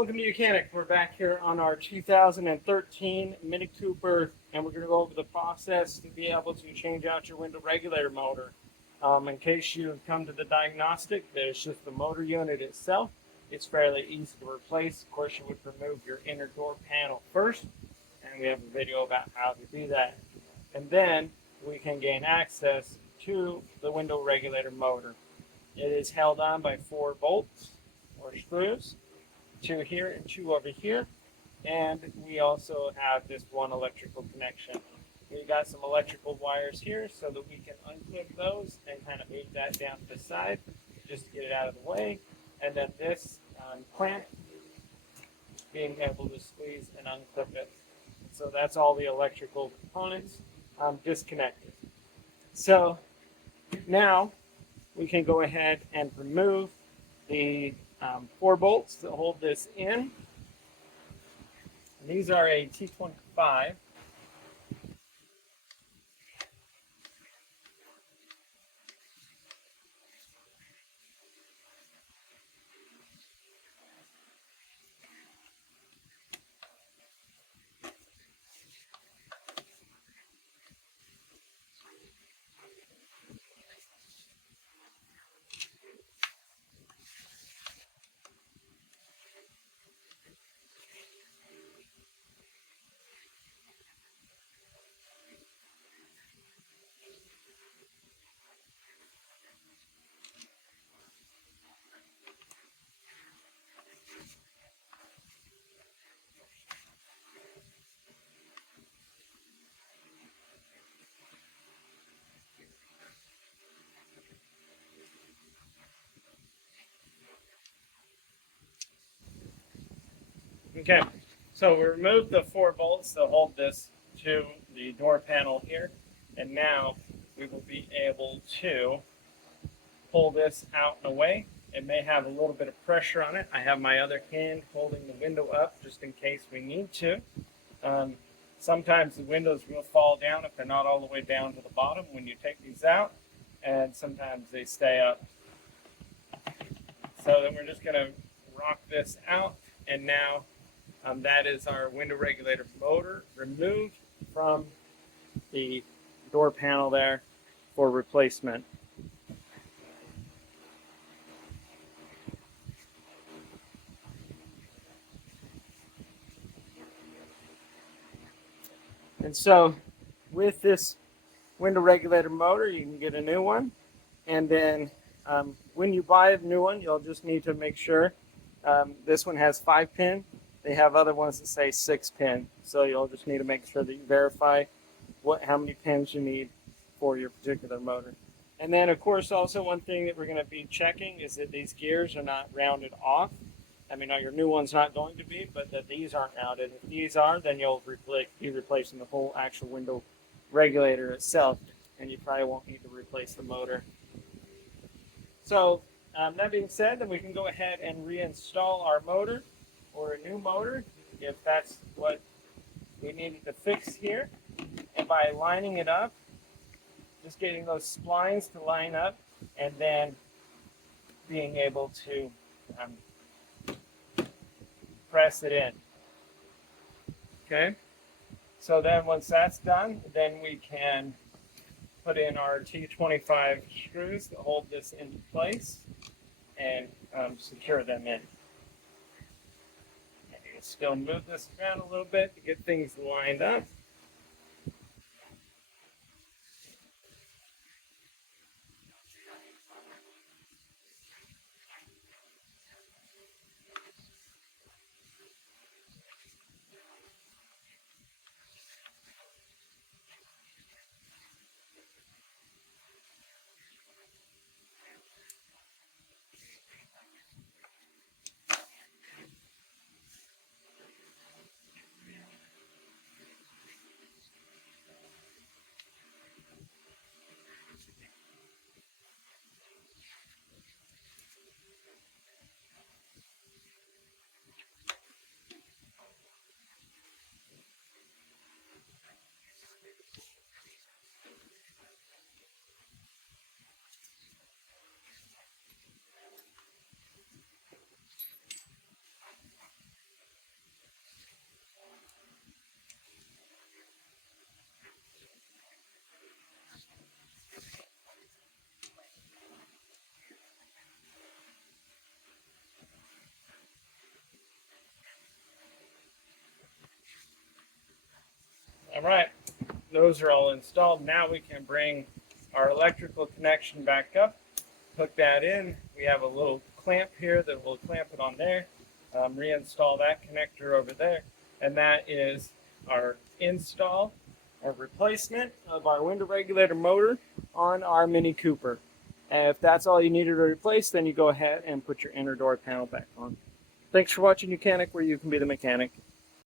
Welcome to Mechanic. We're back here on our 2013 Mini Cooper, and we're going to go over the process to be able to change out your window regulator motor. In case you have come to the diagnostic, there's just the motor unit itself. It's fairly easy to replace. Of course, you would remove your inner door panel first, and we have a video about how to do that. And then we can gain access to the window regulator motor. It is held on by 4 bolts or screws. 2 here and 2 over here, and we also have this one electrical connection. We got some electrical wires here so that we can unclip those and kind of move that down to the side just to get it out of the way. And then this clamp, being able to squeeze and unclip it. So that's all the electrical components disconnected. So now we can go ahead and remove the 4 bolts that hold this in. And these are a T25. Okay, so we removed the 4 bolts that hold this to the door panel here, and now we will be able to pull this out and away. It may have a little bit of pressure on it. I have my other hand holding the window up just in case we need to. Sometimes the windows will fall down if they're not all the way down to the bottom when you take these out, and sometimes they stay up. So then we're just going to rock this out, and now that is our window regulator motor removed from the door panel there for replacement. And so with this window regulator motor, you can get a new one. And then when you buy a new one, you'll just need to make sure this one has 5 pin. They have other ones that say 6 pin. So you'll just need to make sure that you verify how many pins you need for your particular motor. And then, of course, also one thing that we're going to be checking is that these gears are not rounded off. I mean, your new one's not going to be, but that these aren't rounded. If these are, then you'll be replacing the whole actual window regulator itself, and you probably won't need to replace the motor. So that being said, then we can go ahead and reinstall our motor or a new motor if that's what we needed to fix here. And by lining it up, just getting those splines to line up, and then being able to press it in. Okay, so then once that's done, then we can put in our T25 screws to hold this into place and secure them in. And you can still move this around a little bit to get things lined up. All right, those are all installed. Now we can bring our electrical connection back up, hook that in. We have a little clamp here that will clamp it on there. Reinstall that connector over there, and that is our install or replacement of our window regulator motor on our Mini Cooper. And if that's all you needed to replace, then you go ahead and put your inner door panel back on. Thanks for watching Mechanic, where you can be the mechanic.